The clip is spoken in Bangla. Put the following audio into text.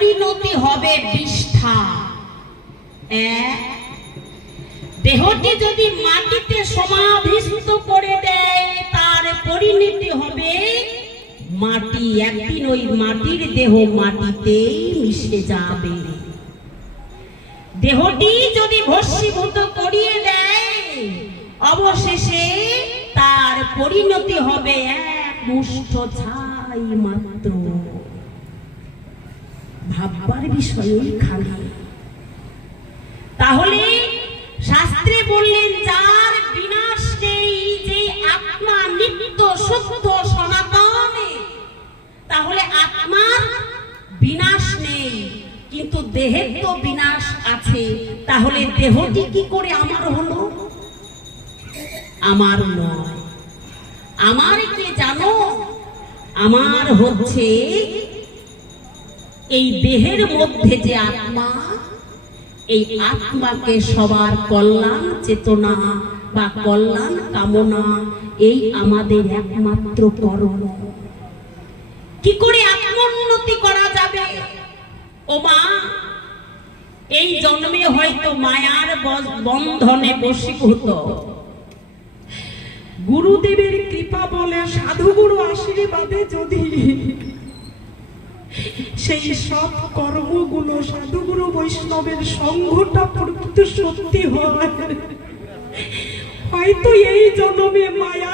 পরিণতি হবে বিষ্ঠা। দেহটি যদি মাটিতে সমাধিস্থ করে দেয় তার পরিণতি হবে মাটি। একদিন ওই মাটির দেহ মাটিতেই মিশে যাবে। দেহটি যদি ভস্মীভূত করিয়ে দেয় অবশেষে তার পরিণতি হবে এক মুষ্ঠ ছাই মাত্র। ভাববার বিষয় খালি। তাহলে শাস্ত্রে বললেন যার বিনাশ নেই, যে আত্মা নিত্য শুদ্ধ সনাতন, তাহলে আত্মার বিনাশ নেই, কিন্তু দেহের তো বিনাশ আছে। তাহলে দেহটি কি করে আমার হলো? আমার নয়। আমার কি জানো? আমার হচ্ছে এই দেহের মধ্যে যে আত্মা, এই আত্মাকে সবার কল্যাণ চেতনা বা কল্যাণ কামনা এই আমাদের একমাত্র কর্ম। কি করে আত্মোন্নতি করা যাবে? ও মা, এই জন্মে হয়তো মায়ার বন্ধনে বশীভূত, গুরুদেবের কৃপা বলে সাধুগুরু আশীর্বাদে যদি সেই সব কর্মগুলো সাধুগুরু বৈষ্ণবের সঙ্গটা প্রকৃত সত্যি হয়, হয়তো এই জন্মে মায়া